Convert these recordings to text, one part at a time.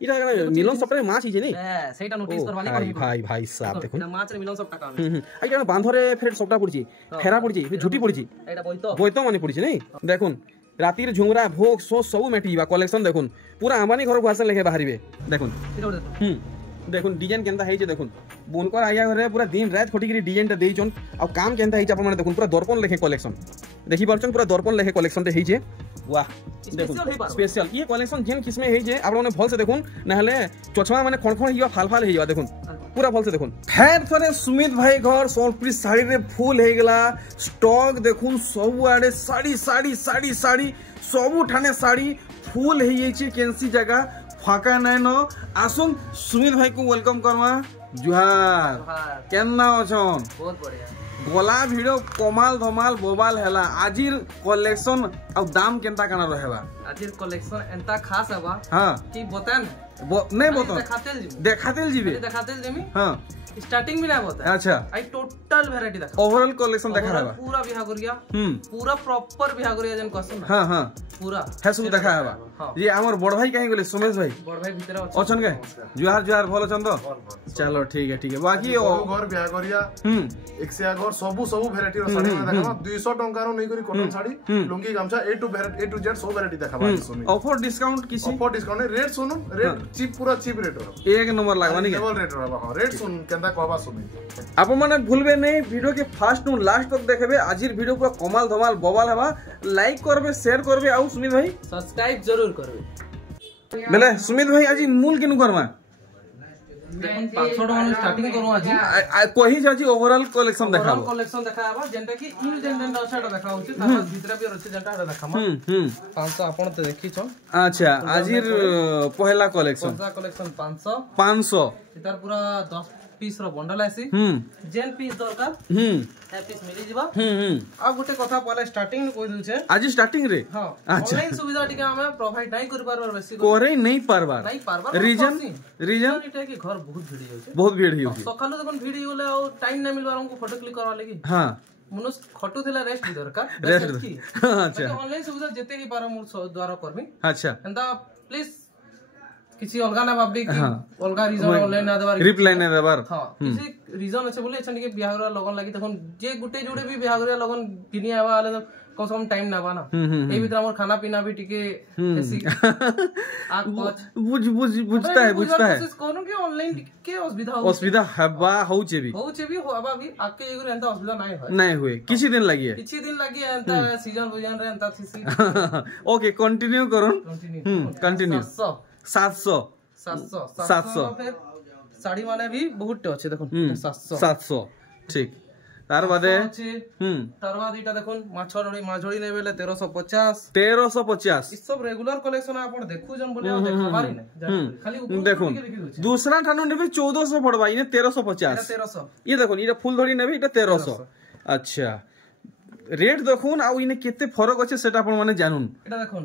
इटा मिलन सप्ताह माछ हिजे नै सेटा नोटिस करवाली भाई भाई भाई साहब देखो एटा माछ रे मिलन सप्ताह काम आइटा बांधरे फेर सप्ताह पड़ची फेरा पड़ची झुटी पड़ची एटा बोइतो माने पड़ची नै देखुन रातिर झुमरा भोग सो सब मेटिबा कलेक्शन देखुन पूरा अंबानी घर भाषा लेके बाहरिबे देखुन देखुन डिजाइन केनता है देखुन बुनकर आया घरे पूरा दिन रात खटी करी डिजाइन ता देइचन आ काम केनता है अपन माने देखुन पूरा दर्पण लेखे कलेक्शन देखि परछन पूरा दर्पण लेखे कलेक्शन ते है वाह देखुन स्पेशल ये कलेक्शन जेन किस्मे है जे आपण माने भल से देखुन नहले चोचमा माने खणखण हिया फाल फाल हिया देखुन पूरा भल से देखुन फेर थरे सुमित भाई घर सोनपुरी साड़ी रे फुल हे गेला स्टॉक देखुन सब आड़े साड़ी साड़ी साड़ी साड़ी सब ठाने साड़ी फुल हे येची केनसी जगह फाका नाय न आसुन सुमित भाई को वेलकम करमा जुहार केन्ना अछन बहुत बढ़िया गोला भिडियो कमाल धमाल बोबाल हैला आजिर कलेक्शन आ दाम केनता काना रहबा आजिर कलेक्शन एंता खास हबा हां कि बतान नहीं बता देखातेल जीबे हां स्टार्टिंग में ना बता अच्छा आई टोटल वैरायटी देखा ओवरऑल कलेक्शन देखा है पूरा बिहागुरिया पूरा प्रॉपर बिहागुरिया जन कसन हां हां पूरा है सब देखा है ये हमर बड़ भाई कहीं गेले सुमेश भाई बड़ भाई भीतर अछन के जुहार जुहार भलो छन तो चलो ठीक है बाकी घर बिहागुरिया एक से घर सब वैरायटी रो साड़ी में देखा 200 टंका रो नहीं करी cotton sari lungi gamcha A to Z सब वैरायटी देखा बाकी सुमी ऑफर डिस्काउंट किसी ऑफर डिस्काउंट रेट सुनो रेट चीप पूरा चीप रेट रो एक नंबर लागवा नहीं डबल रेट रो हां रेट सुन केंदा कहबा सुमी आप माने भूलबे नहीं वीडियो के फास्ट नु लास्ट तक देखबे आजिर वीडियो पूरा कमाल धमाल बवाल हवा लाइक करबे शेयर करबे आ सुमित भाई सब्सक्राइब जरूर करबे बेले सुमित भाई आज मूल किनु करवा देखन 500 टका स्टार्टिंग करू आज कोही जाजी ओवरऑल कलेक्शन देखाबो ओवरऑल कलेक्शन देखाबा जेंटा कि इन जेंटा अछाटा देखा होची तार भीतर भी अछि जेंटा देखामा 500 आपण ते देखि छ अच्छा आजिर पहला कलेक्शन 500 इतार पूरा 10 पीस रो बंडल आसी जेन पीस दरकार ए पीस मिली जिबा आ गुटे कथा पहले स्टार्टिंग में कोइ दउ छे आज स्टार्टिंग रे हां ऑनलाइन सुविधा टिके हमें प्रोवाइड नहीं कर पारबार बेसी करे नहीं पारबार रीजन इटा कि घर बहुत भीड़ हो छै सकालो देखन भीड़ होले और टाइम नहीं मिलबार हमको फोटो क्लिक करवा लगी हां मनुष्य खटू थिला रेस्ट दरकार रेस्ट की अच्छा ऑनलाइन सुविधा जेते ही पार मोर द्वारा करबी अच्छा एंदा प्लीज किसी अलगा ना भाबी कि अलगा रीजन ऑनलाइन ना देबार रिप्लाई ना देबार हां किसी रीजन अछि बोले छन के बिहागरा लगन लागि तखन जे गुटे जुड़े भी बिहागरा लगन किनी आवा आले कम से कम टाइम ना बाना ए भीतर हमर खाना पीना भी टिके ऐसी आ कोच बुझता है कोशिश करू कि ऑनलाइन के असुविधा हबा होचे भी हबा भी आपके एगो एंता असुविधा नहीं हुए किसी दिन लगी एंता सीजन भजन रे एंता थीसी ओके कंटिन्यू करूं कंटिन्यू 700 फिर साड़ी माने भी बहुत अच्छे देखो 700 ठीक तार बादे तार बाद इटा देखो माछड़ी ने बेले 1350 इस सब रेगुलर कलेक्शन आपण देखु जन बोले देखा पारी नै खाली ऊपर देखो दूसरा ठानो नेबे 1400 पड़बा इने 1350 ये देखो इटा फुल धड़ी नेबे इटा 1300 अच्छा रेट देखुन आ इने केते फरक अछि सेटा आपण माने जानून इटा देखुन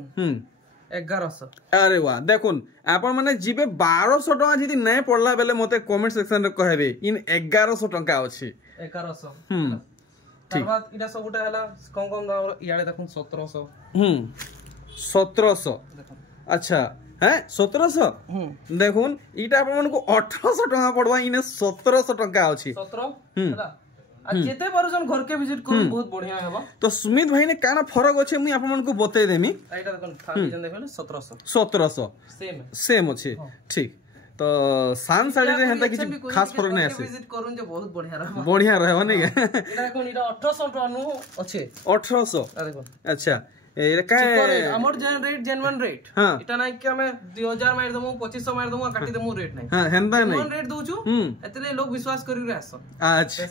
1100 अरे वाह देखुन आपण माने जीबे 1200 टका जदी नै पड़ला बेले मते कमेंट सेक्शन रे कहबे इन 1100 टका अछि 1100 तार बाद इटा सबटा हला कम दाम याडे देखुन 1700 1700 अच्छा है 1700 देखुन इटा आपण माने को 1800 टका पड़वा इने 1700 टका अछि 17 जेते परजन घर के विजिट करू बहुत बढ़िया हेबा तो सुमित भाई ने काना फरक अछि मुई आपन मन को बतै देमी एटा देखन थालीजन देखले 1700 सेम अछि ठीक तो सान साड़ी रे हेंता किछ खास फरक नै आसे विजिट करूं जे बहुत बढ़िया रहबा नै एटा देखन इटा 1800 टका नु अछि 1800 देखन अच्छा ए का हमर जेन रेट जेन्युइन रेट इटा नै कि हमें 2000 मार दमु 2500 मार दमु काटी दमु रेट नै हां हेंदा नै जेन्युइन रेट दोछु एतले लोग विश्वास करि रे आसन अच्छा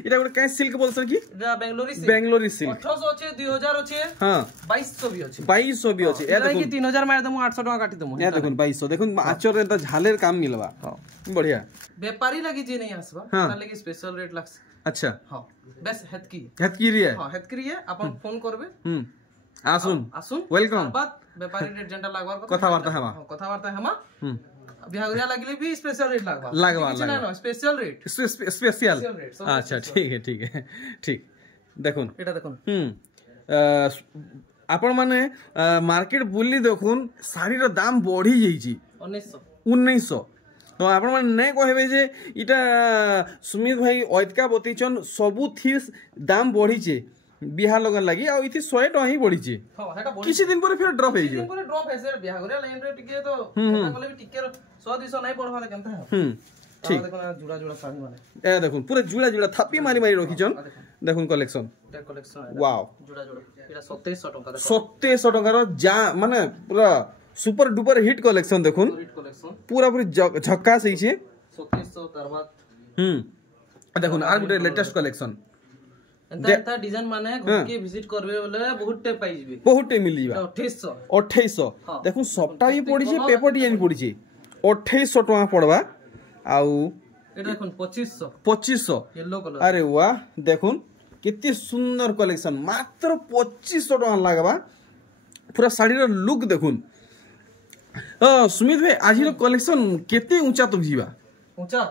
इटा कोन काय सिल्क बोलसन की बेंगलोरी सिल्क 1800 अछि 2000 अछि हां 2200 भी अछि 2200 भी अछि ए देखि 3000 मार दमु 800 टका काटी दमु ए देखुन 2200 देखुन आचर रे त झालेर काम मिलबा हां बढ़िया व्यापारी लागि जे नै आसबा तार लागि स्पेशल रेट लागस अच्छा हां बस हेतकी रे हां हेतकी रे अपन फोन करबे आसुन वेलकम बात व्यापारी रेट जेंटा लागबार कथा वार्ता हेमा बिहागरिया लागले भी स्पेशल रेट लागबा ना स्पेशल रेट स्पेशल अच्छा ठीक है ठीक देखुन एटा देखुन आपण माने मार्केट बुल्ली देखुन साड़ी रो दाम बढ़ी जाई छी 1900 तो आपण माने नै कहबे जे इटा सुमित भाई ओइतका बतीचन सबु थी दाम बढ़ी छे बिहा लगन लागि आ इथि 100 टका ही बढ़ी छे हां हेटा किछि दिन पर फिर ड्रॉप हे जे दिन पर ड्रॉप हे से बिहा करे लाइन रे टिके तो हेटा कोले भी टिके 100 200 नै पड़वाले केनता ठीक देखो ना जुड़ा जुड़ा साड़ी माने ए देखो पूरा जुड़ा जुड़ा थापी मारी मारी रखिचन देखो कलेक्शन वाओ जुड़ा जुड़ा एटा 2700 टका देखो 2700 टका रो जा माने पूरा सुपर डुपर हिट कलेक्शन देखो पूरा पूरी झक्का सही छे 2700 तार बाद देखो are Gute latest collection एंता design माने घर के विजिट करबे बोले बहुत टे पाई जिबे बहुत टे मिल जीबा 2800 देखो सबटा ही पड़ी छे पेपर डिजाइन पड़ी छे 2800 टका पड़वा आउ एटा देखो 2500 येलो कलर अरे वाह देखो कितनी सुंदर कलेक्शन मात्र 2500 टका लागबा पूरा साड़ी रो लुक देखो सुमित भाई आज कलेक्शन केते ऊंचा तक जीवा ऊंचा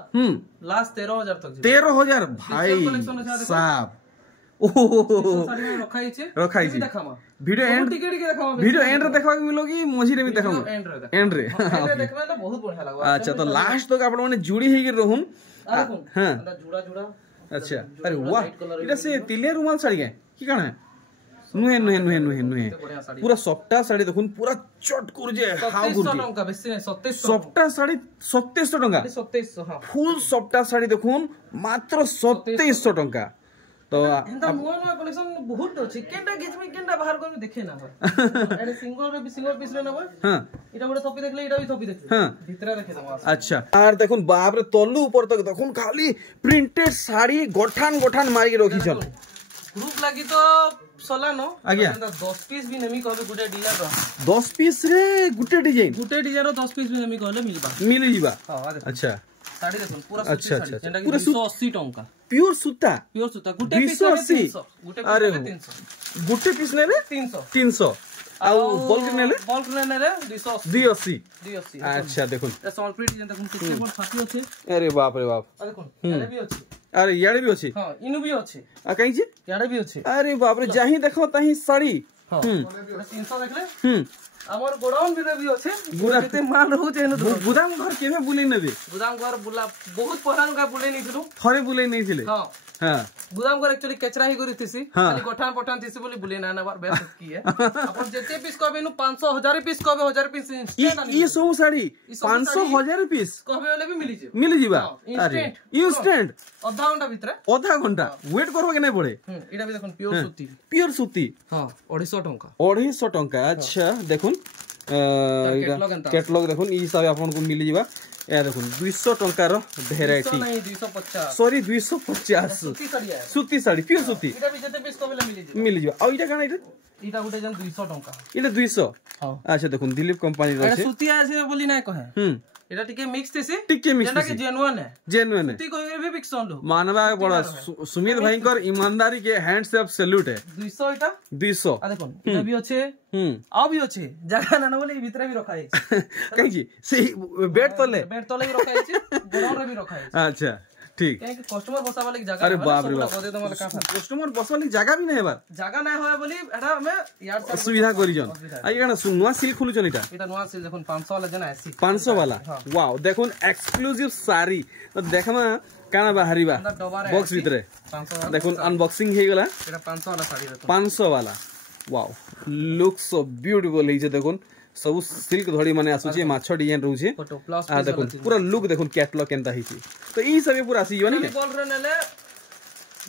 लास्ट 13000 तक 13000 भाई साहब वीडियो एंड रे देखबा मिलो कि मझी रे भी देखबा एंड रे देखबा तो बहुत बढ़िया लागबा अच्छा तो लास्ट तक आपण माने जुड़ी हेगी रहून हां जुड़ा जुड़ा अच्छा अरे वाह इटा से तिले रुमाल साड़ी के की काना नुहे पूरा सफ्टा साड़ी देखुन पूरा चट कर जे हाउ गुड टका बेसी 2700 सफ्टा साड़ी 2700 टका 2700 हां फुल सफ्टा साड़ी देखुन मात्र 2700 टका तो एंदा नुवा कलेक्शन बहुत अछि केनटा गेज में केनटा बाहर कर देखे ना एडे सिंगल पीस रे ना हां इटा बडे थपी देखले इटा भी थपी देखले हां भीतर रखे दमा अच्छा और देखुन बाप रे तल्लू ऊपर तक देखुन खाली प्रिंटेड साड़ी गठान मारी के रखी छन ग्रुप लागी तो सलानो आज्ञा 10 पीस भी नेमी कहबे गुटे डीलर रो 10 पीस रे गुटे डिजाइन रो 10 पीस भी नेमी कहले मिल जीवा हां अच्छा साड़ी देखो पूरा अच्छा अच्छा पूरा 280 टका प्योर सूता गुटे पीस 300 अरे गुटे पीस ने रे 300 आ बल्क ने रे 280 अच्छा देखो सॉल्प्री डिजाइन देखो कितने बड़ छाती अछि अरे बाप रे बाप देखो याडे भी अछि अरे याडे भी अछि हां इनु भी अछि आ कहीं जे याडे भी अछि अरे बाप रे जाही देखो ताही साड़ी हां 300 देखले हमर गोडाउन भी अछि केते माल रहउ छै न गुदाम घर केमे बुलै नेबे गुदाम घर बुला बहुत पहरान का बुलै नै छिलु थरे बुलै नै छिले हां हां गुदाम घर एक्चुअली केचरा ही करी थिसी खाली गठान पठान थिसी बोली बुलै ना ना बार बेस की है अपन जेते पीस कहबे नु 500 1000 पीस कहबे 1000 पीस इंस्टेंट ई सब साड़ी 500 1000 पीस कहबे वाले भी मिली जीवा अरे इंस्टेंट आधा घंटा वेट करबा के नै पड़े एटा भी देखन प्योर सूती हां 250 टका अच्छा देखुन कैटलॉग देखुन ई हिसाब आपन को मिली जीवा ए देखुन 200 टका रो वेराइटी नहीं 250 सॉरी 250 सूती साड़ी प्योर सूती एटा भी जते पीस कहबे मिली जीवा आ इटा काना इटा गुटे जन 200 टका इटा 200 हां अच्छा देखुन दिलीप कंपनी रो छे सूती आसे बोली नै कहे एटा टिके मिक्स थिसी जेना कि जेन्युइन है सूती कोई भी बिक्सन लो मानवा बड़ा सुमित भाईकर ईमानदारी के हैंड्स अप सैल्यूट है 200 एटा 200 आ देखो इटा भी अच्छे आ भी अच्छे जगह ना बोले भीतर भी रखा है कहीं जी से बेड तले भी रखा है गोडाउन रे भी रखा है अच्छा ठीक है कि कस्टमर बसा वाली जगह अरे बाप रे बाप कस्टमर बसा वाली जगह भी नहीं है बार जगह ना होय बोली एटा हमें यार से सुविधा करी जन आ एना नुवा सिल्क खुलु जन एटा नुवा सिल्क देखो 500 वाला जन आसी 500 वाला वाओ देखो एक्सक्लूसिव साड़ी तो देखमा काना बाहरीबा बॉक्स भीतर 500 देखो अनबॉक्सिंग हे गेला एटा 500 वाला साड़ी देखो 500 वाला वाओ लुक सो ब्यूटीफुल हे जे देखो सब सिल्क धड़ी माने आसु जे माछो डिजाइन रहू छे आ देखो पूरा लुक देखो कैटलॉग केनता ही छी तो ई सब पूरा आसी जोनी बोल रे नेले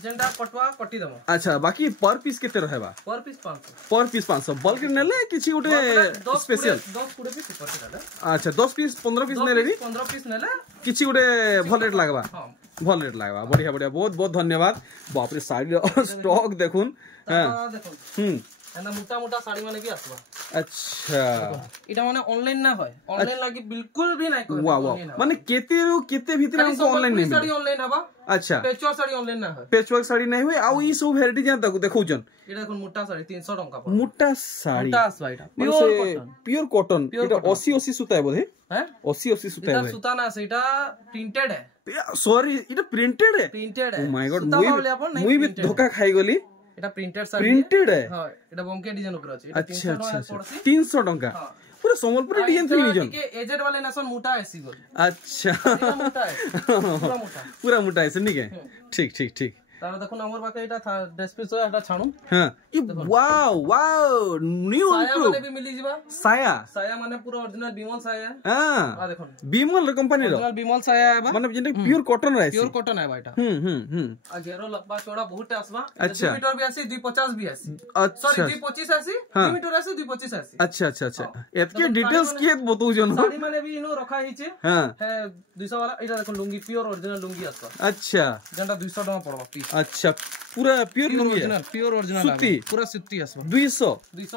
जेंडा कटवा कटी दम अच्छा बाकी पर पीस केते रहबा पर पीस 500 बल्क नेले किछि उटे स्पेशल 10 पूरे पीस पड़े अच्छा 10 पीस 15 पीस नेले भी 15 पीस नेले किछि उटे भल रेट लागबा हां भल रेट लागबा बढ़िया बढ़िया बहुत बहुत धन्यवाद बाप रे साड़ी स्टॉक देखुन हां देखो एना मोटा मोटा साड़ी माने भी आसबा अच्छा इटा माने ऑनलाइन ना होय ऑनलाइन लागी बिल्कुल भी नाही कोइ वाह वाह माने केते भीतर हमको ऑनलाइन नहीं साड़ी ऑनलाइन हबा अच्छा पेचवर्क साड़ी ऑनलाइन ना होय पेचवर्क साड़ी नहीं होय आ ई सब वेराइटी जान देखौ जन इटा देखो मोटा साड़ी 300 टका पड़ मोटा साड़ी मोटा साड़ी प्योर कॉटन इटा 80 सूता है बोधे हैं 80 सूता है इटा सूता ना सेटा प्रिंटेड है सॉरी इटा प्रिंटेड है ओ माय गॉड मुई भी धोखा खाई गली एटा प्रिंटेड साड़ी प्रिंटेड है हां एटा बमके डिजाइन ऊपर अछि अच्छा 300 टका पूरा पूरा संबलपुरी डिजाइन थी निजन के एजेड वाले नसन मोटा ऐसी गोल अच्छा मोटा है पूरा मोटा है सुन के ठीक ठीक ठीक तार देखो हमर बाके एटा था ड्रेस पीस एटा छाणू हां ई वाओ वाओ न्यू साया माने भी मिली जिबा साया माने पूरा ओरिजिनल बिमल साया हां आ देखो बिमल रे कंपनी रो ओरिजिनल बिमल साया है माने जेंटे प्योर कॉटन रहै प्योर कॉटन है बाटा आ घेरो लंबा चौड़ा बहुत आसबा 2 मीटर भी आसी 250 भी आसी सॉरी 225 आसी 2 मीटर आसी 225 आसी अच्छा अच्छा अच्छा एतके डिटेल्स के बतौ जन साड़ी माने भी इनो रखा हिचे हां है 200 वाला एटा देखो लुंगी प्योर ओरिजिनल लुंगी आसबा अच्छा जेंटा 200 टका पड़बा पीस अच्छा पूरा प्योर लुंगी प्योर ओरिजिनल सूती पूरा सूती आसबा 200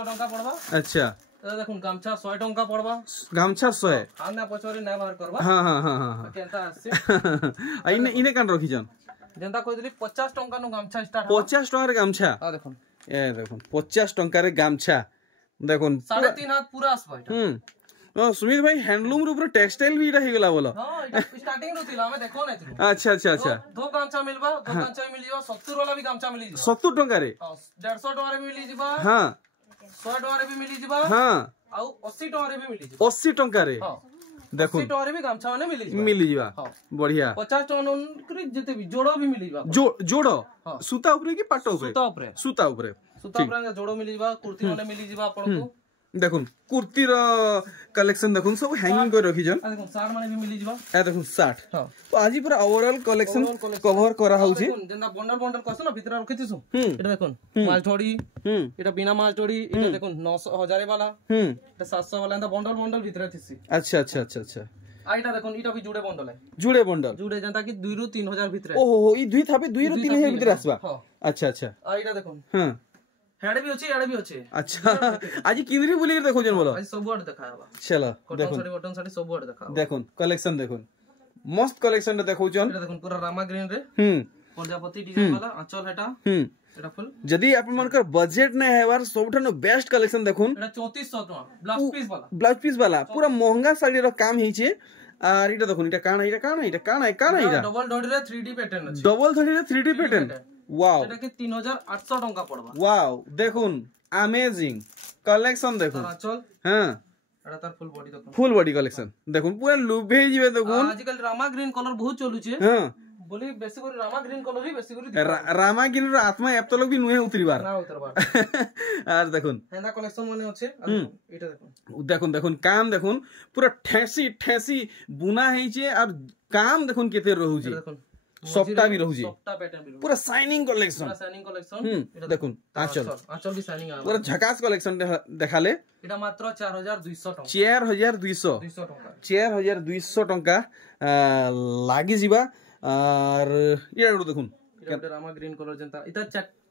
टका पड़बा अच्छा देखुन गामछा 100 टका पड़बा गामछा 100 आना पछोरी ना बाहर करबा हां हां हां हां केनता आसे इने कान रखी जन जेंता कहि दिली 50 टका नु गामछा स्टार्ट 50 टका रे गामछा आ देखुन ए देखुन 50 टका रे गामछा देखुन 3.5 हाथ पूरा आसबा एटा सुमित भाई हैंडलूम रे ऊपर टेक्सटाइल भी रही गला बोलो हां एटा स्टार्टिंग रो थिला हमें देखो नै अच्छा अच्छा अच्छा दो गामछा मिलबा दो गामछा मिल जिबा 70 वाला भी गामछा मिली जिबा 70 टका रे 150 टका रे भी मिली जिबा हां 100 टका रे भी मिली जिबा हां आ 80 टका रे भी मिली जिबा 80 टका रे हां देखो 80 टका रे भी गामछा माने मिली जिबा बढ़िया 50 टका नन जते भी जोड़ो भी मिली जिबा जोड़ो सूता ऊपर की पाटो ऊपर सूता ऊपर जोड़ो मिली जिबा कुर्ती माने मिली जिबा आपन को देखुन कुर्ती रो कलेक्शन देखुन सब हैंगिंग कर रखी जन देखुन सार्ट माने भी मिली जिबा ए देखुन 60 तो आजी पूरा ओवरऑल कलेक्शन कवर करा होउची जेंदा बंडल कस ना भितरा रखिथिसु एटा देखुन माल छोड़ी एटा बिना माल छोड़ी एटा देखुन 900 हजार वाला एटा 700 वाला एंदा बंडल भितरा थिसी अच्छा अच्छा अच्छा अच्छा आइटा देखुन इटा भी जुड़े बंडल है जुड़े जेंता कि 2 रु 3000 भितरे ओहो ई दुई थापे 2 रु 3000 भितरे आसबा अच्छा अच्छा आइटा देखुन हां हेड भी होची एड भी होची अच्छा आज किंदरी बोली देखो जन बोलो आज सब वर्ड देखाबा चलो देखो बटन साड़ी सब वर्ड देखाबा देखुन कलेक्शन देखुन मस्त कलेक्शन देखो जन एटा देखुन पूरा रामा ग्रीन रे प्रजापति डिजाइन वाला आंचल हेटा एटा फुल जदी आप मनकर बजट ने हेवार सबठनो बेस्ट कलेक्शन देखुन एटा 3400 टका ब्लाउज पीस वाला पूरा महंगा साड़ी रो काम हिचे আর এটা দেখুন এটা কানা এটা ডবল ধড়ি রে 3D প্যাটার্ন আছে ডবল ধড়ি রে 3D প্যাটার্ন ওয়াও এটা কি 3800 টাকা পড়বা ওয়াও দেখুন अमेजिंग कलेक्शन দেখুন চল হ্যাঁ এটা তার ফুল বডি দেখুন ফুল বডি কলেকশন দেখুন পুরো লুভে যাবে দেখুন আজকাল রামা গ্রিন কলর বহুত চলুছে হ্যাঁ বলি বেশি করে রামা গ্রিন কলর হি বেশি করে রামা গ্রিন র আত্মা এত লোক বি নুহে উতরিবার না উতরবার আর দেখুন হেন্দা কালেকশন মানে আছে এটা দেখুন দেখুন দেখুন কাম দেখুন পুরো ঠেসি বুনা হইছে আর কাম দেখুন কেতে রহুছে দেখুন সফটা भी রহুছে সফটা প্যাটার্ন भी पूरा शाइनिंग कलेक्शन এটা দেখুন আঁচল भी शाइनिंग आ पूरा झकास कलेक्शन দেখালে এটা মাত্র 4200 টাকা 4200 টাকা 4200 টাকা লাগি ଯିବା আর এটা দেখুন এটা রামা গ্রিন কলর যেটা এটা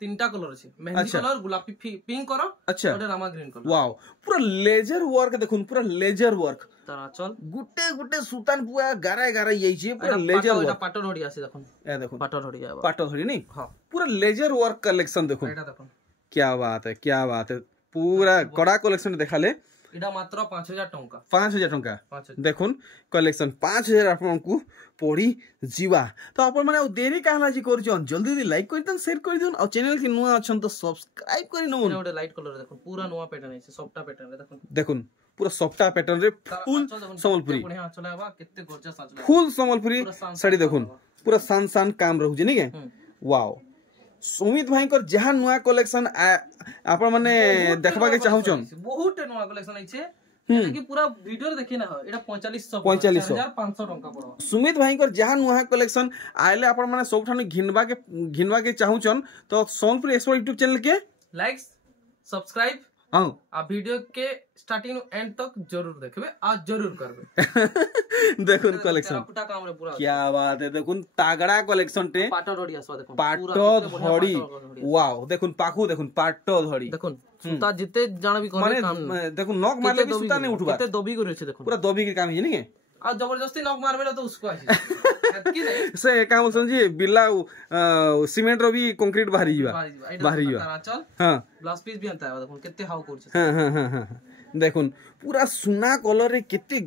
তিনটা কলর আছে মেহেন্দি কলর গোলাপি পিঙ্ক কলর আচ্ছা এটা রামা গ্রিন কলর ওয়াও পুরো লেজার ওয়ার্ক দেখুন পুরো লেজার ওয়ার্ক তারা চল গুটে সুতান পুয়া গারা যাইছে পুরো লেজার ওয়ার্ক এটা পাটো ধড়ি আছে দেখুন এ দেখুন পাটো ধড়ি যাবে পাটো ধড়ি नहीं हां पूरा लेजर वर्क कलेक्शन देखो এটা দেখুন क्या बात है पूरा कड़ा कलेक्शन देखाले এটা মাত্র 5000 টাকা 5000 টাকা দেখুন कलेक्शन 5000 आपनकु पड़ी जीवा तो अपन माने देरी कहला जी करजन जल्दी लाइक कर देन शेयर कर देन और चैनल के नुआ अछन तो सब्सक्राइब करि नमन এটা লাইট কালার দেখুন পুরা নয়া প্যাটার্ন আছে সফটা প্যাটার্ন দেখুন দেখুন पूरा सॉफ्टा पैटर्न रे फुल संबलपुरी बढ़िया चला बा कितने गॉर्जियस आचला फुल संबलपुरी साड़ी देखुन पूरा सान काम रहू जे नहीं के वाओ सुमित भाई को जहां नुआ कलेक्शन आपण माने देखबा के चाहू छन बहुत नुआ कलेक्शन आइछे कि पूरा वीडियो देखि ना एटा 4500 टका पड़ो सुमित भाई को जहां नुआ कलेक्शन आइले आपण माने सबठानी घिनबा के चाहू छन तो सोनपुर एक्सपर्ट YouTube चैनल के लाइक सब्सक्राइब हां आ वीडियो के स्टार्टिंग एंड तक जरूर देखबे आ जरूर करबे देखुन कलेक्शन पुटा काम रे पूरा क्या बात है देखुन तागड़ा कलेक्शन टे पाटो धड़ी आसवा देखुन पाटो धड़ी वाओ देखुन पाखु देखुन पाटो धड़ी देखुन सुता जिते जाना भी करे काम देखुन नॉक मारले भी सुता नहीं उठबा केते दबी करे छे देखुन पूरा दबी के काम है नहीं आ जबरदस्ती नॉक मारबे तो उसको आसी की नहीं से काम समझी बिल्ला सीमेंट रो भी कंक्रीट बाहरी जीवा चल हां ग्लास पीस भी अंता है देखुन केते हाउ कर छे हां देखुन पूरा सुना कलर रे केते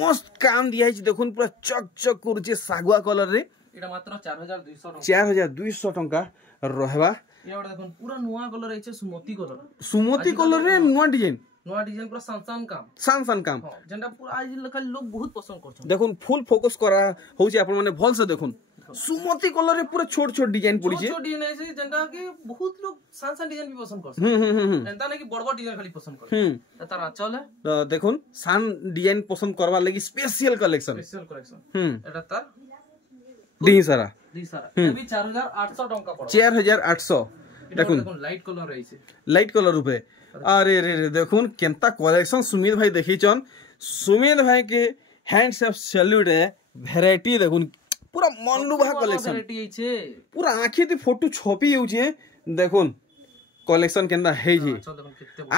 मस्त काम दिया है देखुन पूरा चक कर छे सागुआ कलर रे एटा मात्र 4200 टका 4200 टका रहबा ये देखुन पूरा नुवा कलर है सुमती कलर रे नुवा डिजाइन नवा डिजाइन पूरा सान काम हां जेंटा पूरा आज लकल लोग बहुत पसंद करछन देखुन फुल फोकस करा होची आपन माने भल से देखुन सुमति कलर रे पूरा छोट छोट डिजाइन पड़ी छे छोट डिजाइन है जेंटा कि बहुत लोग सान डिजाइन भी पसंद करछन एंता नै कि बड़ डिजाइन खाली पसंद करछन तारा चल है देखुन सान डिजाइन पसंद करवा लगी स्पेशल कलेक्शन एटा तार दी सारा अभी 4800 टंका पड़ो 4800 देखुन लाइट कलर रही छे लाइट कलर ऊपर अरे रे देखुन केनता कलेक्शन सुमित भाई देखिचन सुमित भाई के हैंड्स ऑफ सैल्यूट है वैरायटी देखुन पूरा मनलुभा कलेक्शन वैरायटी छे पूरा आंखी ती फोटो छपी होउछे देखुन कलेक्शन केनता है जी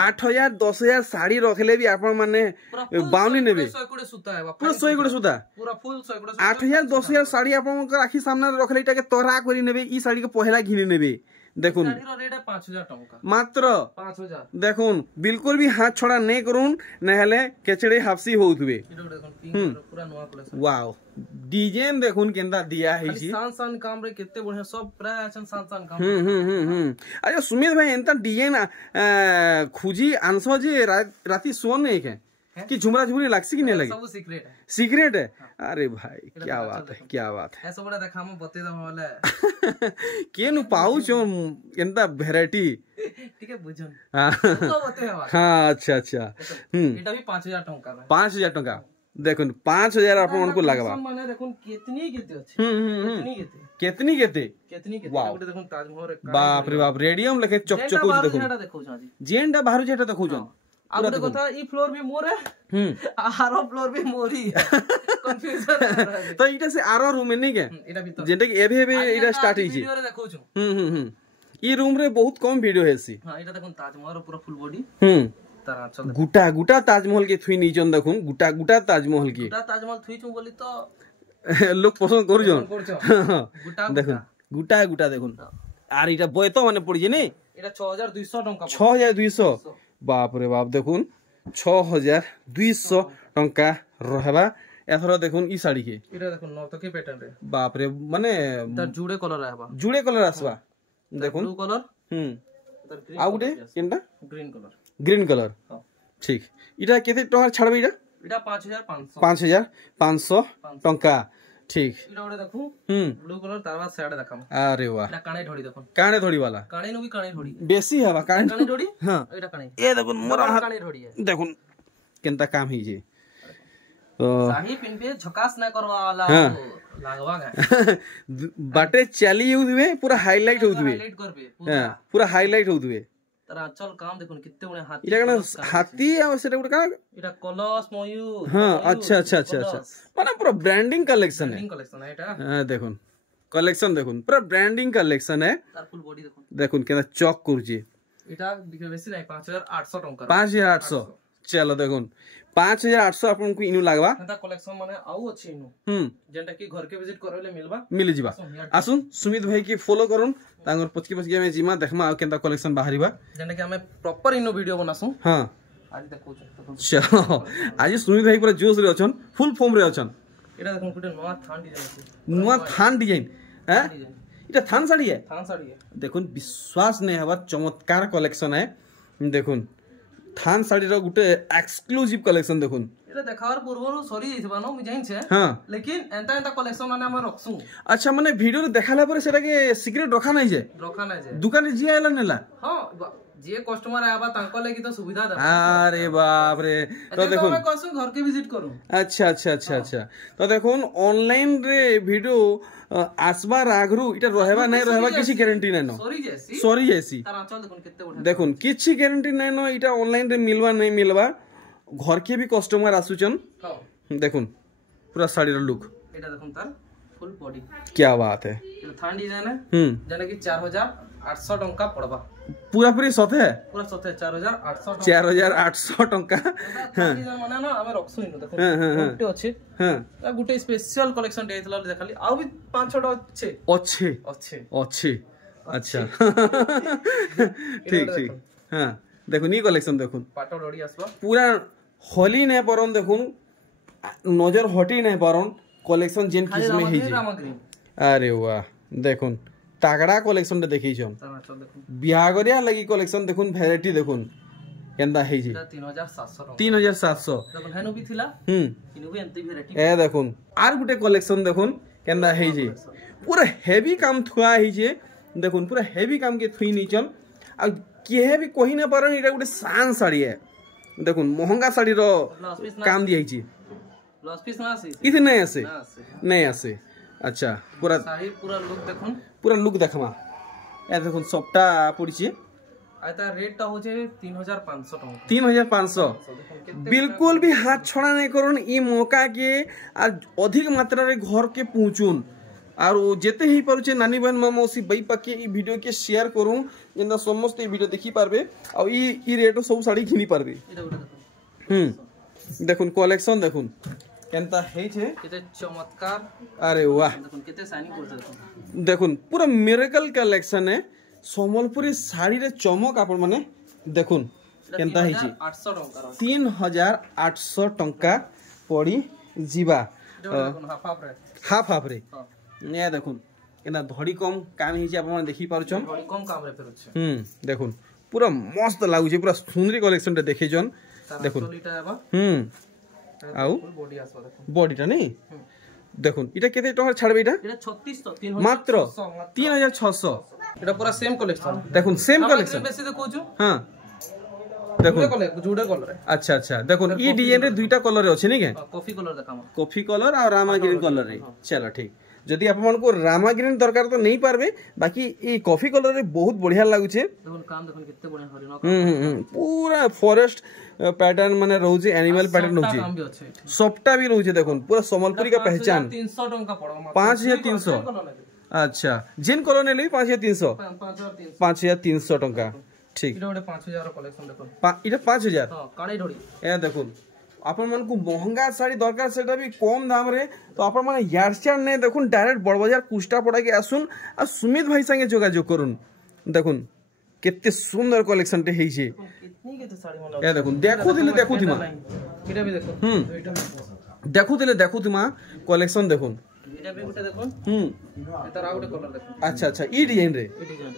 8000 10000 साड़ी रखले भी आपण माने बाउनी नेबे 100 गुडे सूता है पूरा 100 गुडे सूता पूरा फुल 100 गुडे 8000 10000 साड़ी आपण के आखी सामने रखले इटा के तोरा करी नेबे ई साड़ी के पहला घिनी नेबे देखुन रेट है 5000 टंका मात्र 5000 देखुन बिल्कुल भी हाथ छोड़ा नहीं करूं नहले केचड़े हाफसी होउतबे पूरा नवा कलेक्शन वाओ डिजाइन देखुन केंदा दिया है जी सान काम रे केते बढ़िया सब प्राय अछन सान काम अच्छा सुमित भाई एंता डिजाइन खुजी आंसो जे राती सोन नहीं के कि झुमरा झुमरी लागसी कि नहीं लगे सब सीक्रेट है सीक्रेट है अरे भाई क्या बात है क्या बात है ऐसा बड़ा देखा हम बते दम वाला केनु पाउच एंता वैरायटी ठीक है बुझन हां तो बते हवा हां अच्छा एटा भी 5000 टंका में 5000 टंका देखुन 5000 आपन उनको लगवा माने देखुन कितनी केते अछि कितनी केते गोटे देखुन ताजमहल बाप रे बाप रेडियम लखे चकचक देखुन जेंडा बाहर जेटा देखौ जन आ गोटे कथा ई फ्लोर भी मोर है आरो फ्लोर भी मोरी है कंफ्यूजन तो इटा से आरो रूम में नहीं के एटा भी जेटा कि एबे इटा स्टार्ट ही छी वीडियो रे देखौ छु ई रूम रे बहुत कम वीडियो है सी हां एटा देखुन ताजमहल पूरा फुल बॉडी तारा चल गुटा गुटा ताजमहल के थुई नीचन देखुन गुटा गुटा ताजमहल की गुटा ताजमहल थुई छु बोली तो लोग पसंद करू जन गुटा देखुन गुटा गुटा देखुन आर इटा बय तो माने पड़ी जे नै एटा 6200 टंका 6200 बाप रे बाप देखुन 6200 टंका रहबा एथरो देखुन ई साड़ी के एटा देखुन नौतकी पैटर्न रे बाप रे माने त जुड़े कलर आबा जुड़े कलर आसबा देखुन ब्लू कलर आ गुटे केनटा ग्रीन कलर हां ठीक इटा केते टंका छाड़बे इटा 5500 टंका ठीक इटा ओडे देखू ब्लू कलर तार बाद साइड देखम अरे वाह इटा काणे ढोड़ी देखो काणे ढोड़ी वाला काणे नु भी काणे ढोड़ी बेसी हवा काणे ढोड़ी हां इटा काणे ए देखुन मोरा काणे ढोड़ी है देखुन केनता काम ही जे साही पिन पे झकास ना करवा वाला लागवा गा बाटे चली होउबे पूरा हाईलाइट होउबे हाईलाइट करबे हां पूरा हाईलाइट होउबे तारा चल काम देखुन कित्ते बडे हाथी इटा कना हाथी आ सेटा गुटे का इटा कलश मयूर हां अच्छा माने पूरा ब्रांडिंग कलेक्शन है है एटा हां देखुन कलेक्शन देखुन पूरा ब्रांडिंग कलेक्शन है तार फुल बॉडी देखुन केना चक करजी इटा बेसी नहीं 5800 टंका 5800 चलो देखुन 5800 आपन को इनु लागबा एटा कलेक्शन माने आउ अछि इनु जेंटा कि घर के विजिट करले मिलबा मिल जिबा आसुन सुमित भाई के फॉलो करन तांगर पचकी पचकी में जिमा देखमा केनता कलेक्शन बाहरिबा जेंटा कि हमें प्रॉपर इनो वीडियो बनासु हां आज देखो चलो आज सुमित भाई पूरा जोश रे अछन फुल फॉर्म रे अछन एटा देखो गुटे नवा थान डिजाइन नवा थान डिजाइन हैं इटा थान साड़ी है देखुन विश्वास नहीं हवा चमत्कार कलेक्शन है देखुन थान साड़ी रो गुटे एक्सक्लूसिव कलेक्शन देखुन एटा देखार पूर्वरो सरी जाइथबा न मु जाइन छे हां लेकिन एंता कलेक्शन माने हम रखसु अच्छा माने वीडियो रे देखाला पर सेटा के सीक्रेट रखा नहीं जे दुकान जी आइला नेला हां जे कस्टमर आबा तांको लागि तो सुविधा दे अरे बाप रे तो देखो मैं कसु घर के विजिट करू अच्छा तो देखो ऑनलाइन रे वीडियो आसबार आगरू इटा रहबा नहीं रहबा किसी गारंटी नै न सॉरी जैसी तार चल देखो कित्ते बढ़िया देखो किछि गारंटी नै न इटा ऑनलाइन रे मिलवा नहीं मिलवा घर के भी कस्टमर आसुचन हां देखो पूरा साड़ी रो लुक एटा देखो तार फुल बॉडी क्या बात है ये थान डिजाइन है जेना कि 4800 टंका पड़बा पूरा पूरी सते है पूरा सते 4800 टंका हां माने ना हमें रखसु इनो देखो गुटे अछि हां गुटे स्पेशल कलेक्शन देथला देखाली आ भी 5-6 अच्छे अच्छा ठीक हां देखो नी कलेक्शन देखो पाटो डोडी आसबा पूरा होली ने परन देखो नजर हटी नहीं परन कलेक्शन जेन किस में ही अरे वाह देखो तागड़ा कलेक्शन देखी छन बिहागरिया लगी कलेक्शन देखुन वैरायटी देखुन केंदा है जी 3700 3700 देखो हेनु भी थिला इनु भी एंती भेराइटी ए देखुन आर गुटे कलेक्शन देखुन केंदा है जी पूरा हेवी काम थुआ है जे देखुन पूरा हेवी काम के थुई नीचन आ केहे भी कहि न पारन इटा गुटे शान साड़ी है देखुन महंगा साड़ी रो काम दिया छी लॉस पीस ना आसी इथे नहीं आसे अच्छा पूरा साड़ी पूरा लुक देखमा ए देखुन सबटा पड़ी छी आता रेट ता हो जे 3500 टका 3500 बिल्कुल भी हाथ छोड़ा नहीं करुन ई मौका के आ अधिक मात्रा रे घर के पहुंचुन और जेते ही पारुचे नानी बहन मामोसी बई पाके ई वीडियो के शेयर करूं जेंदा समस्त ई वीडियो देखि पारबे और ई रेटो सब साड़ी घिनी पारबे देखुन कलेक्शन देखुन केनता है छे केते चमत्कार अरे वाह देखुन केते शाइनिंग करछे देखुन पूरा मिरेकल कलेक्शन है समलपुरी साड़ी रे चमक आपण माने देखुन केनता है छी 800 टका 3800 टका पड़ी जीवा हाफ रे ने देखुन केना धड़ी कम काम ही छी आपण माने देखि पारुछन धड़ी कम काम रे फेरुछे देखुन पूरा मस्त लागु छे पूरा सुंदरी कलेक्शन रे देखे जन देखुन आउ बॉडीटा नहीं देखुन इटा केते टका छाड़बे इटा 3600 मात्र 3600 इटा पूरा सेम कलेक्शन देखुन सेम कलेक्शन बेसी देखौछु हां देखुन जुडे कलर अच्छा अच्छा देखुन ई डिजाइन रे दुईटा कलर रे अछि नै के कॉफी कलर देखाम कॉफी कलर और रामा ग्रीन कलर रे चलो ठीक जदि आप मन को रामा ग्रीन दरकार तो नहीं पारबे बाकी ई कॉफी कलर रे बहुत बढ़िया लागु छे देखुन काम देखुन कितने बढ़िया हरिनो काम पूरा फॉरेस्ट पैटर्न माने रहउ छे एनिमल पैटर्न रहउ छे सबटा भी रहउ छे देखुन पूरा समलपुरी का पहचान 300 टका पड़ो 5300 अच्छा जिन कलर ने ले 5300 5300 टका ठीक इटा 5000 कलेक्शन देखुन इटा 5000 हां काणी ढोड़ी ए देखुन आपण मन को महंगा साड़ी दरकार सेटा भी कम दाम रे तो आपण मन यारचार ने देखुन डायरेक्ट बड़ बाजार कुष्टा पड़ा के आसुन आ सुमित भाई संगे जोगाजोग करुन देखुन केते सुंदर कलेक्शन टे हेई छे कितनी केते साड़ी मन ए देखुन देखुथिमा इटा भी देखो देखुथिमा कलेक्शन देखुन इटा भी गुटे देखो एता राउटे कलर देखो अच्छा अच्छा ई डिजाइन रे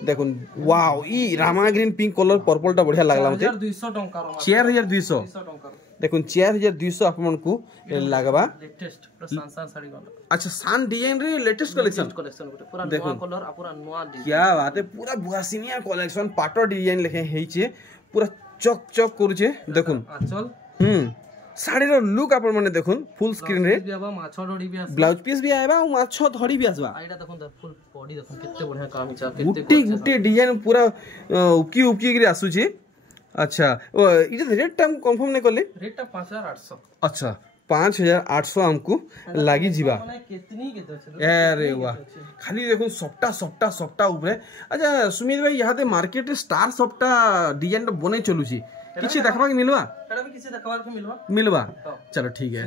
देखुन वाओ ई रामा ग्रीन पिंक कलर पर्पल टा बढ़िया लागला मते 4200 टका 4200 टका देखुन 4200 आपन को लागबा लेटेस्ट प्रशंसा साड़ी वाला अच्छा सान डिजाइन रे लेटेस्ट कलेक्शन पूरा नया कलर आ पूरा नया डिजाइन क्या बात है पूरा बुआसिनिया कलेक्शन पाटो डिजाइन लेखे हेई छे पूरा चक चक करू छे देखुन आंचल साड़ी रो लुक आपन माने देखुन फुल स्क्रीन रे माछो धड़ी भी आस ब्लाउज पीस भी आएबा और माछो धड़ी भी आसबा आइडा देखुन फुल बॉडी देखुन कितने बढ़िया काम छ गुट्टी डिजाइन पूरा उकी के आसु छे अच्छा इटा रेट टाइम कंफर्म नै करले रेट 5800 अच्छा 5800 हमको लागी जीवा अरे वाह खाली देखो सप्ता ऊपर अच्छा सुमित भाई यहाँ मार्केट स्टार सप्ता डिजाइन बने चलू किसी देखबा के मिलवा मिलवा चलो ठीक है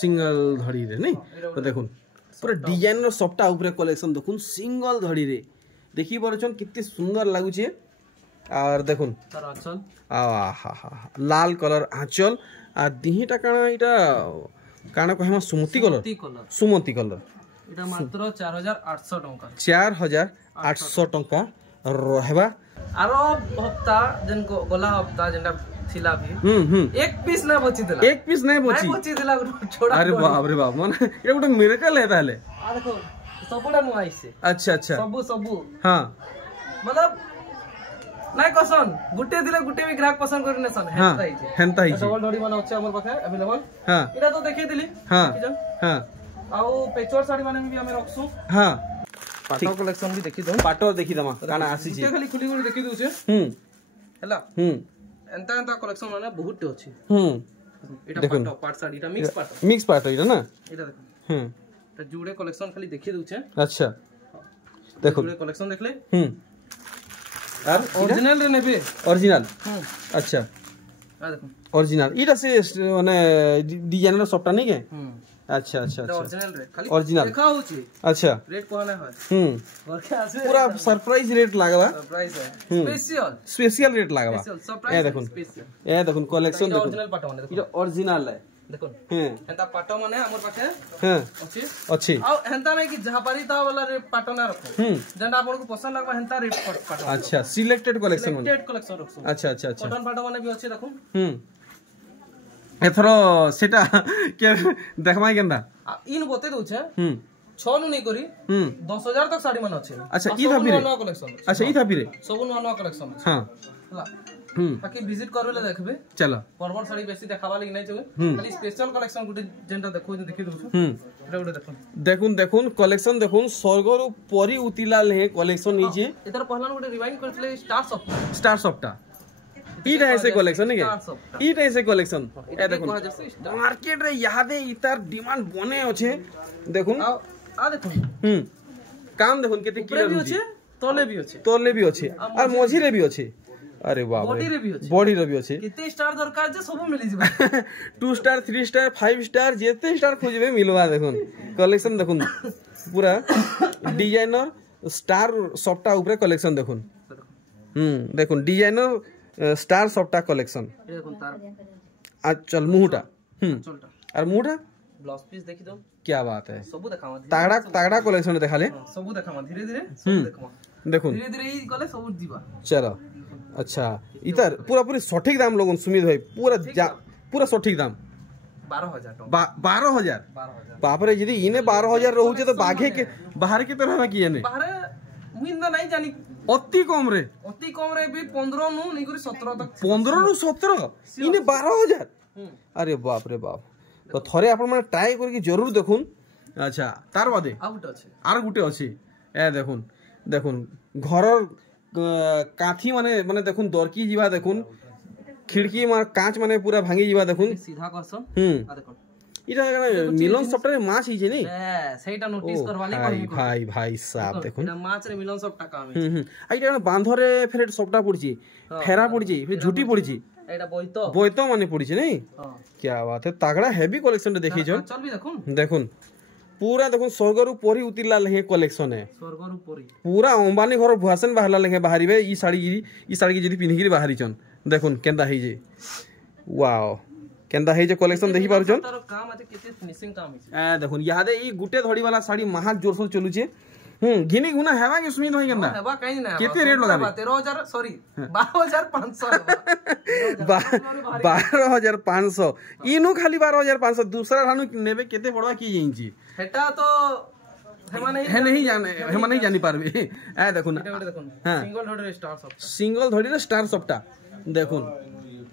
सिंगल धड़ी रे नहीं तो देखो पूरा डिजाइन रो सप्ता ऊपर कलेक्शन देखो सिंगल धड़ी रे देखि परछन कितने सुंदर लागु छे और देखुन लाल कलर आंचल आ दिहिटा काना इटा काना कहमा सुमति कलर इटा मात्र 4800 टका 4800 टका रहबा आरो हफ्ता जन को गोला हफ्ता जनटा थिला भी एक पीस ना बची दिला छोड़ा अरे बाप रे बाप माने एटा गोटे मिरेकल है ताले आ देखो सबुडा नु आइसे अच्छा सबु हां मतलब नाही कसन गुटे दिले गुटे भी ग्राहक पसंद करने सन हेंता ही डबल डोरी बना अछि हमर पाखे अवेलेबल हां इरा तो देखि दिली हां आउ पेचवर साड़ी माने भी हमें रखसु हां पाटो कलेक्शन भी देखि दो पाटो देखि दमा काना आसी छी खाली खुली खुली देखि दउ छे हला एंता कलेक्शन माने बहुत अछि इटा पाटो पाट साड़ी इटा मिक्स पाटो इटा ना इटा देखो त जुड़े कलेक्शन खाली देखि दउ छे अच्छा देखो जुड़े कलेक्शन देखले और ओरिजिनल रे नेबे ओरिजिनल अच्छा आ देखो ओरिजिनल इटा से माने डिजाइन रो सबटा नहीं के अच्छा ओरिजिनल रे खाली ओरिजिनल देखा होची अच्छा रेट कोने है और के आसे पूरा सरप्राइज रेट लागबा सरप्राइज है स्पेशल रेट लागबा ए देखो कलेक्शन देखो ओरिजिनल पाटो माने इटा ओरिजिनल है देखो हां एंता पाटो माने हमर पाखे हां अछि अछि आ एंता नै कि जहां पारी ता वाला रे पाटो ना रखो जेंटा आपन को पसंद लागबा एंता रेट पाटो अच्छा सिलेक्टेड कलेक्शन सिलेक्टेड कलेक्शन रखो अच्छा अच्छा अच्छा कॉटन पाटो माने भी अछि देखो एथरो सेटा के देखमाई केनदा इन बते दउ छे 6 नु नै करी 10000 तक साड़ी मन अछि अच्छा ई था फिरे नवा कलेक्शन अच्छा ई था फिरे सब नवा कलेक्शन हां हला ताकि विजिट करले देखबे चलो परवर साड़ी बेसी देखावा लागि नै छै खाली स्पेशल कलेक्शन गुटे जेंटा देखो देखि दउ छु एटा गुटे देखो देखुन देखुन कलेक्शन देखुन स्वर्गर परी उतिला ले कलेक्शन नीचे एतर पहला गुटे रिवाइंड करथले स्टार सॉफ्टा इटा ऐसे कलेक्शन नहीं के इटा ऐसे कलेक्शन ए देखो मार्केट रे यादे इतार डिमांड बने अछि देखुन आ देखो काम देखुन केते किलो भी अछि तोले भी अछि और मोझी रे भी अछि अरे बाप बॉडी रे भी अछि बॉडी रे भी अछि केते स्टार दरकार जे सब मिलि जबे 2 स्टार 3 स्टार 5 स्टार जेते स्टार खोजबे मिलवा देखुन कलेक्शन देखुन पूरा डिजाइनर स्टार सॉफ्टा ऊपर कलेक्शन देखुन देखुन डिजाइनर स्टार सॉफ्टा कलेक्शन ये देखुन तार आज चल मुहटा चलटा और मुहटा ब्लाउज पीस देखि दो क्या बात है सब देखावा तागड़ा तागड़ा कलेक्शन देखाले सब देखावा धीरे धीरे सब देखावा देखुन धीरे धीरे ई गले सब दिबा चलो अच्छा इधर पूरा पूरी सटीक दाम लोगन सुमित भाई पूरा सटीक दाम 12000 12000 बाप रे यदि इने 12000 रहू छे तो बाघे के बाहर के तरह किए ने बाहर मुइंदा नहीं जानी अति कम रे भी 15 नु नहीं करी 17 तक 15 नु 17 इने 12000 अरे बाप रे बाप तो थरे आपण माने ट्राई करके जरूर देखुन अच्छा तार बादे आर गुटे अछि ए देखुन देखुन घरर काठी माने देखुन दरकी जीवा देखुन खिड़की मार कांच माने पूरा भांगी जीवा देखुन सीधा कसम आ देखुन इटा मिलन सॉफ्टवेयर माछ ही जे नै सेटा नोटिस करवाली कहू भाई साहब देखुन इटा माछ रे मिलन सॉफ्ट टाका में इटा बांधरे फेर सॉफ्टा पड़ची फेरा पड़ची फिर झूठी पड़ची एटा बोइतो माने पड़ची नै क्या बात है तगड़ा हेवी कलेक्शन देखि छ चल भी देखुन देखुन पूरा देखो स्वर्गर परी उतिला लेहे कलेक्शन है स्वर्गर परी पूरा अंबानी घर भुआसन बाहरला लेहे बाहरिबे ई साड़ी के जदी पिन्हि के बाहरी छन देखुन केंदा हे जे वाओ केंदा हे जे कलेक्शन देखि पारु छन तार काम आते केते फिनिशिंग काम है ए देखुन यादे ई गुटे धड़ी वाला साड़ी महा जोर से चलु छे घिनी गुना हेबा के सुमित भाई केंदा हेबा काई ना केते रेट लगाबे 13000 सॉरी 12500 12500 इनु खाली 12500 दूसरा रानु नेबे केते पड़वा की जाईची हेटा तो हेमा नहीं जानी पारबे ए देखुन सिंगल धड़ी रे स्टार सॉफ्टा देखुन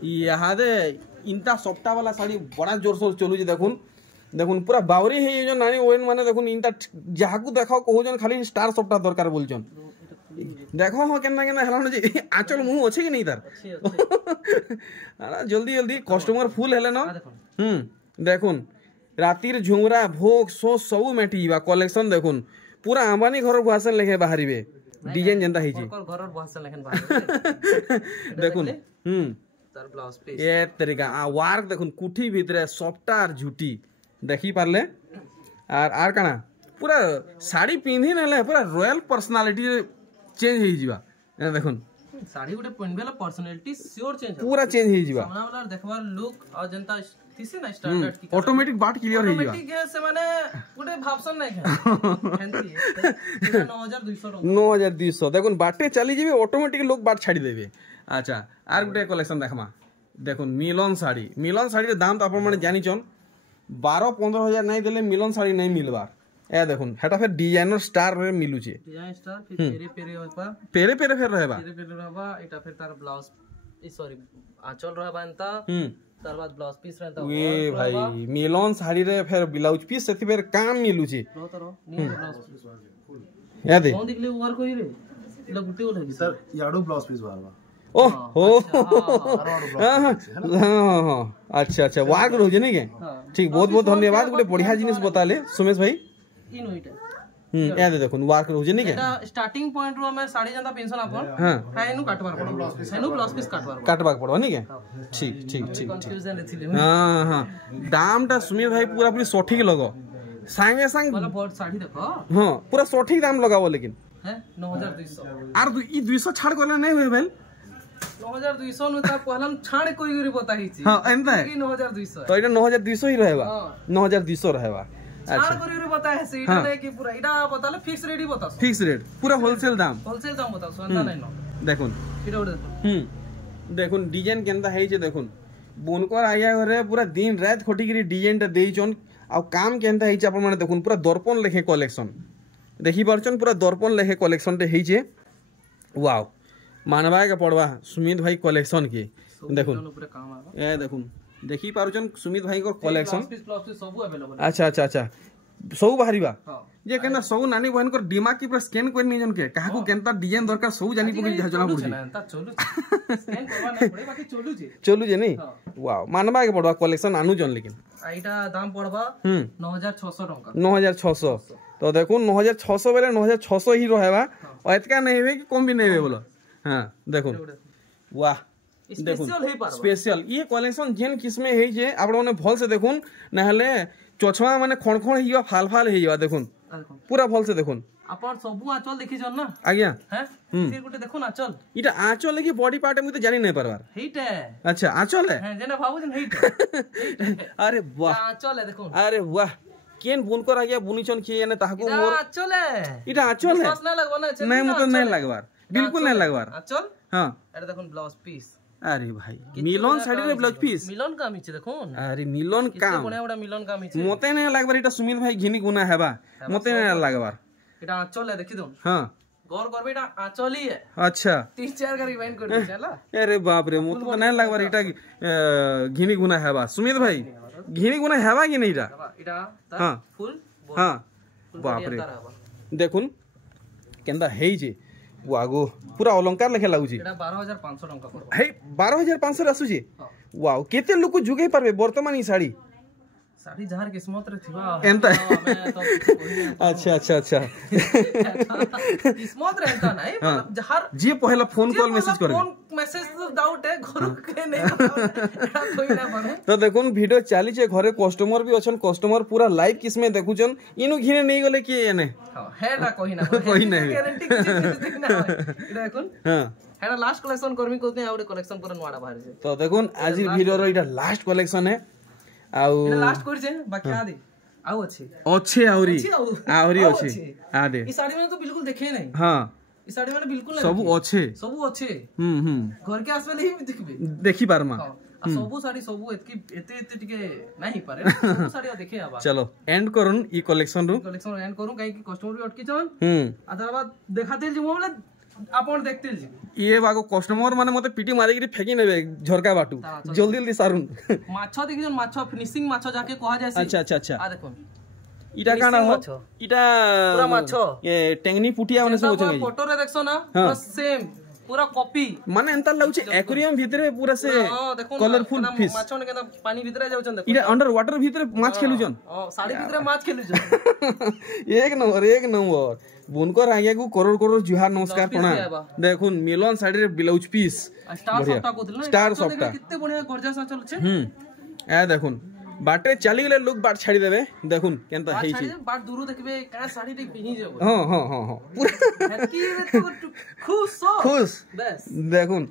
यादे इनता सॉफ्टा वाला साड़ी बड़ा जोर से चलु जे देखुन पूरा बावरी हे जो नानी ओन माने देखुन इनता जाहाकू देखाओ कहू जन खाली स्टार सॉफ्टा दरकार बोलचन देखो हो केना केना हलान जे आचल मुंह अछि कि नहीं तार अरे जल्दी जल्दी कस्टमर फुल हेले न देखुन रातिर झुमरा भोग सो सब मेटीबा कलेक्शन देखुन पूरा अंबानी घर भुआसन लेखे बाहरिबे डिजाइन जेंता हे छी घरर भुआसन लेखन बाहर देखुन तार ब्लाउज पीस ए तरीका आ वार्क देखुन कुठी भीतर सॉफ्टा और झूठी देखि पारले आर काना पूरा साड़ी पिन्हि नेले पूरा रॉयल पर्सनालिटी चेंज हे जीवा ए देखुन साड़ी गुटे पिनबेला पर्सनालिटी श्योर चेंज पूरा चेंज हे जीवा सामना वाला देखबार लुक और जनता तिसे ना स्टैंडर्ड की ऑटोमेटिक बाट क्लियर हे जीवा ऑटोमेटिक है से माने गुटे भावसन नै है हेंती 9200 देखुन बाटे चली जीबे ऑटोमेटिक लोग बाट छाड़ी देबे अच्छा आर गुटे कलेक्शन देखमा देखुन मिलन साड़ी रे दाम तो अपन माने जानि छन 12-15 हजार नहीं देले मिलन साड़ी नहीं मिलबार ए देखुन हेटा फिर डिजाइनर स्टार रे मिलु छे डिजाइन स्टार फिर पेरे होबा पेरे फिर रहबा एटा फिर तार ब्लाउज सॉरी आंचल रहबा एंता तार बाद ब्लाउज पीस रहता ए भाई मिलन साड़ी रे फिर ब्लाउज पीस सेति फिर काम मिलु छे रो तरो नी ब्लाउज पीस या दे कोन दिखले वर्क होई रे इला गुटे हो लगी सर याडू ब्लाउज पीस बारवा ओह हो अच्छा वार्क रहो जे नहीं के ठीक बहुत धन्यवाद गुटे बढ़िया जिनिस बताले सुमेश भाई इन होइटा या दे देखुन वार्क रहो जे नहीं के एटा स्टार्टिंग पॉइंट रो में साड़ी जंता पेंशन अपन हां एनु काटबार पड़ो एनु ब्लाउज पीस काटबार पड़ो नहीं के ठीक कंफ्यूजन एथिले हां दामटा सुमेश भाई पूरा पूरी सटीक लगो संगे संग वाला बहुत साड़ी देखो हां पूरा सटीक दाम लगाओ लेकिन है 9200 आर ई 200 छाड़ करले नहीं होय भेल 9200 नु ता पहला छाड़ कोई गरी बताई छी हां एंता है 9200 तो एटा 9200 ही रहेबा 9200 रहेबा छाड़ करी बताए से इटा नहीं कि पूरा इटा बताले फिक्स रेट ही बता फिक्स रेट पूरा होलसेल दाम बताओ सोना नहीं न देखुन फिर देखुन डिजाइन केनता है जे देखुन बुनकर आया घरे पूरा दिन रात खटी करी डिजाइन ता देइचन आ काम केनता है जे अपन माने देखुन पूरा दर्पण लेखे कलेक्शन देखि परचन पूरा दर्पण लेखे कलेक्शन ते है जे वाओ मानवा के पड़वा सुमित भाई कलेक्शन के देखुन ए देखुन देखि पारुचन सुमित भाई को कलेक्शन सब अवेलेबल अच्छा सब बाहरीबा जे केना सब नानी बहन को दिमाग की पूरा स्कैन कर नि जन के काहा को केनता डिजाइन दरकार सब जानी पके जना पड़ुची स्कैन करवा नहीं पड़े बाकी चलू जे नहीं वाओ मानवा के पड़वा कलेक्शन आनु जन लेकिन आइटा दाम पड़वा 9600 टका 9600 तो देखो 9600 बेले 9600 ही रहेबा और एतका नहीं है कि कम भी नहीं है बोलो हां देखो वाह स्पेशल ये कलेक्शन जेन किस्मे है जे आपण माने भल से देखुन नहले चोछवा माने खण हिया फाल हिया देखुन पूरा भल से देखुन अपन सबु आचल देखि जन ना आज्ञा हैं फिर गुटे देखुन आचल इटा आचल की बॉडी पार्ट मु तो जानि नहीं परवार हेट है अच्छा आचल है जेना भाबु जन हेट अरे वाह आचल है देखुन अरे वाह केन बुनकर आज्ञा बुनिचन की ने ताहको मोर आचल है इटा आचल है विश्वास ना लगवा ना नहीं मुझे नहीं लगवार बिल्कुल नहीं लगवार आचल हां अरे देखुन ब्लाउज पीस अरे भाई मिलन साइड रे ब्लाउज पीस मिलन काम इचे देखुन अरे मिलन काम कोने बडा मिलन काम इचे मते नहीं लागबार इटा सुमित भाई घिनी गुना हेबा मते नहीं लागबार इटा आचल है देखि दो हां गौर करबे इटा आचल ही है अच्छा 3-4 का रिवाइंड कर दे चला अरे बाप रे मते तो नहीं लागबार इटा घिनी गुना हेबा सुमित भाई घिनी गुना हेबा कि नहीं इटा हां फुल हां बाप रे देखुन केंदा हेई जे वागो पूरा अलंकार लेखे लागु छी एटा 12500 टका पड़बो हे 12500 आसु छी वाओ केते लोक जुगे परबे वर्तमान ई साड़ी जहार किस्मत रे थिबा एंता मैं तो अच्छा किस्मत रे एंता नहीं जहार जे पहला फोन कॉल मैसेज करे फोन मैसेज तो डाउट है घर के नहीं कोई ना बने तो देखुन वीडियो चाली छे घरे कस्टमर भी अछन कस्टमर पूरा लाइव किस में देखुचन इनु घिने नहीं गले कि एने हां हेडा कोई ना गारंटी देखना देखुन हां हेडा लास्ट कलेक्शन करमी कोते आउरे कलेक्शन पूरा नवाडा बाहर जे तो देखुन आज वीडियो रो इटा लास्ट कलेक्शन है आउ लास्ट कर जे बाकी आ दे आउ अच्छे आउरी अच्छे आ दे ई साड़ी में तो बिल्कुल देखे नहीं हां ई साड़ी में बिल्कुल सब अच्छे घर के आसबे नहीं देखबे देखि पारमा सबु साड़ी सबु एते टिके नहीं पारे सबु साड़ी देखे आबा चलो एंड करन ई कलेक्शन एंड करू काई कि कस्टमर भी अटकी जन आधार बाद देखाते जे मोबाइल आपण देखते जी ये बागो कस्टमर माने मते पीटी मारी के फेकी नेबे झरका बाटू जल्दी सारुन माछो देखि जन माछो फिनिशिंग माछो जाके कहा जाय अच्छा आ देखो इटा काना हो इटा पूरा माछो ये टेंगनी पुटिया माने सब छै फोटो रे देखसो ना पूरा सेम पूरा कॉपी माने एंता लागुचे एक्वेरियम भीतरे पूरा से कलरफुल फिश माछो ने केना पानी भीतरे जाउछन देखो इटा अंडर वाटर भीतरे माछ खेलुजन साड़ी भीतरे माछ खेलुजन एक नंबर बुनकर आगे को करोड़ जुहार नमस्कार प्रणाम देखुन मिलन साड़ी रे ब्लाउज पीस स्टार सॉफ्टा कितने बढ़िया गॉर्जियस चल छे ए देखुन बाटे चली गले लोग बाट छाड़ी देबे देखुन केनता हेई छी बाट दूर देखबे का साड़ी रे पिनी जेबो हां पूरा खुश बस देखुन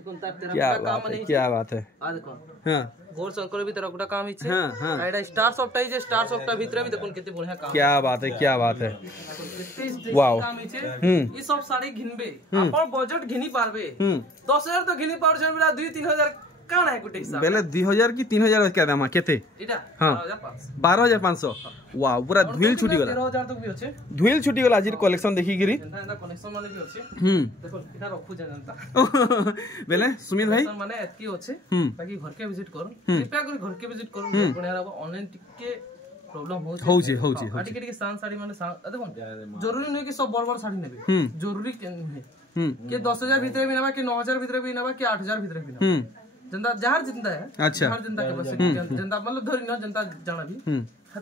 क्या बात है आ देखो हां गोर शंकर भी तेरा गुटा काम इछे हां एडा स्टार सॉफ्टा जे स्टार सॉफ्टा भीतर भी देखुन केते बढ़िया काम क्या बात है वाओ काम इछे ई सब साड़ी घिनबे अपन बजट घिनी पारबे 10000 तो घिनी पार छै बिना 2-3000 काना है गुटे हिसाब बेले 2000 की 3000 क्या दाम केते इटा हां 12500 वाओ पूरा धुइल छुटी गला 13000 तक भी अछि धुइल छुटी गला आज कलेक्शन देखि गिरी एंता कलेक्शन माने भी अछि देखो इटा रखु जनता बेले सुमित भाई माने एतकी अछि बाकी घर के विजिट करू कृपया कर घर के विजिट करू बढ़िया रहबो ऑनलाइन टिके प्रॉब्लम होउची टिके सान साड़ी माने देखो जरूरी नहीं कि सब बड़ साड़ी नेबे जरूरी नहीं कि 10000 भीतर भी नेबा कि 9000 भीतर भी नेबा कि 8000 भीतर भी नेबा जनता जहार जिंदा है अच्छा जहार जिंदा कैपेसिटी जनता मतलब धरि न जनता जाना भी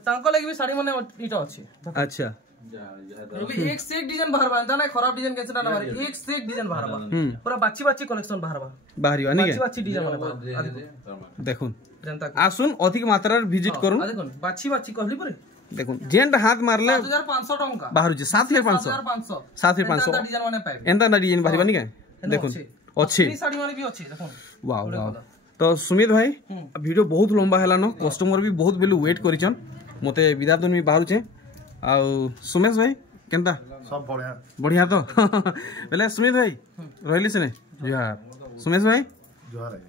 तांको लागि भी साड़ी माने इटा अछि अच्छा क्योंकि एक से एक डिजाइन बाहर बांधा ना खराब डिजाइन कैसे ना बाहर एक से एक डिजाइन बाहर बा पूरा बाची कलेक्शन बाहर आनी के बाची डिजाइन माने देखुन जनता आसुन अधिक मात्रा रे विजिट करू देखुन बाची कहली परे देखुन जेंट हाथ मारले 7500 टका बाहर जे 7500 7500 7500 डिजाइन माने पाइबे एंता ना डिजाइन बाहर बानी के देखुन अच्छी साड़ी माने भी अच्छी देखो वाओ वाओ। तो सुमित भाई वीडियो बहुत लंबा है न कस्टमर भी बहुत बेलू वेट करिछन मते विदा दिन भी बाहर छे आ सुमेश भाई केनता सब बढ़िया बढ़िया तो बेले सुमित भाई रहली से ने यार सुमेश भाई जोहार है।